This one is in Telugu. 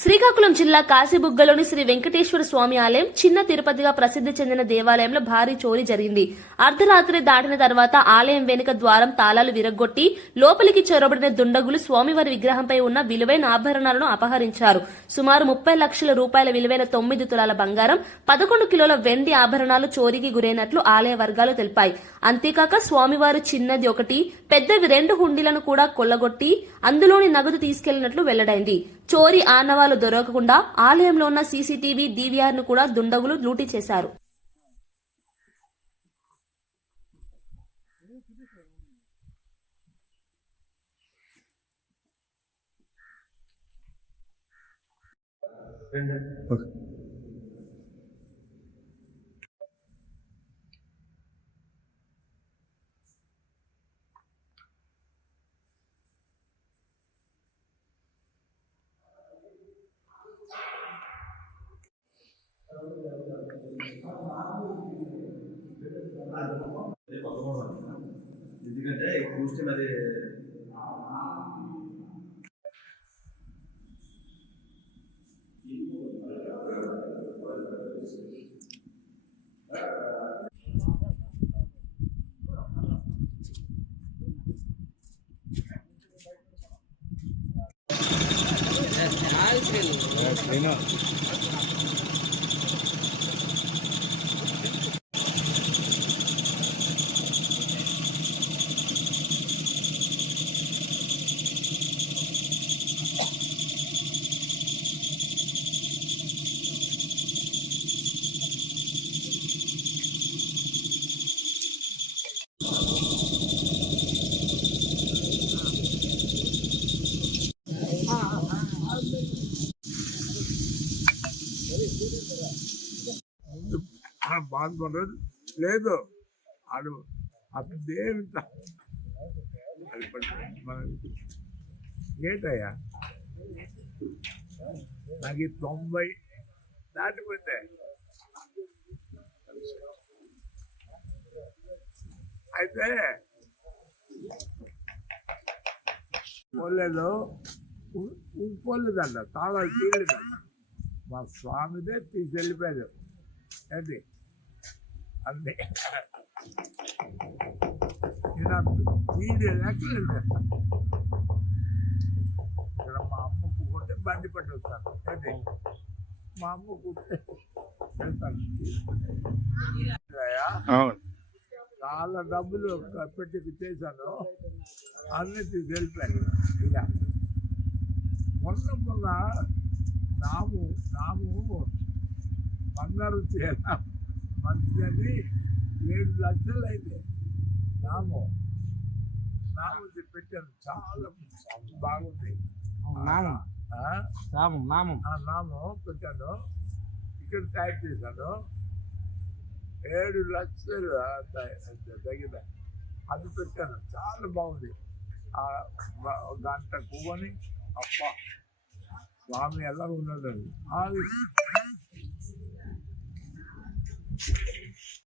శ్రీకాకుళం జిల్లా కాశీబుగ్గలోని శ్రీ వెంకటేశ్వర స్వామి ఆలయం చిన్న తిరుపతిగా ప్రసిద్ధి చెందిన దేవాలయంలో భారీ చోరీ జరిగింది. అర్ధరాత్రి దాటిన తర్వాత ఆలయం వెనుక ద్వారం తాళాలు విరగ్గొట్టి లోపలికి చొరబడిన దుండగులు స్వామివారి విగ్రహంపై ఉన్న విలువైన ఆభరణాలను అపహరించారు. సుమారు 30 లక్షల రూపాయల విలువైన 9 తులాల బంగారం, 11 కిలోల వెండి ఆభరణాలు చోరీకి గురైనట్లు ఆలయ వర్గాలు తెలిపాయి. అంతేకాక స్వామివారు చిన్నది ఒకటి, పెద్దవి 2 హుండీలను కూడా కొల్లగొట్టి అందులోని నగదు తీసుకెళ్లినట్లు వెల్లడైంది. చోరీ ఆనవాలు దొరకకుండా ఆలయంలో ఉన్న సీసీటీవీ, డీవీఆర్ ను కూడా దుండగులు లూటీ చేశారు. ఎందుకంటే చూస్తే మరి బాధపడదు లేదు. అది అదేమి ఏంటయ్యా, నాకు 90 దాటిపోతే అయితే పోలేదు, పోలేదంట, తాళాలు తీయలేదంట. మా స్వామిదే తీసి వెళ్ళిపోయాడు. ఏంటి అంతే, నేను ఎక్కలేదు. ఇక్కడ మా అమ్మ కూకుంటే బండి పట్టి వస్తాను. ఏంటి మా అమ్మ కూకుంటే వెళ్తాను. చాలా డబ్బులు పెట్టి చేశాను, అన్నీ తీసి వెళ్ళిపోయాను. ఇలా మొన్న నాము బంగారు చేయాల మంచిదని 7 లక్షలు అయితే నాము పెట్టాను. చాలా బాగుంది. నాము పెట్టాను, ఇక్కడ తయారు చేశాను. 7 లక్షలు తగిన అది పెట్టాను. చాలా బాగుంది. గంట కూవని అప్ప స్వామి ఎలా ఉన్నాడు.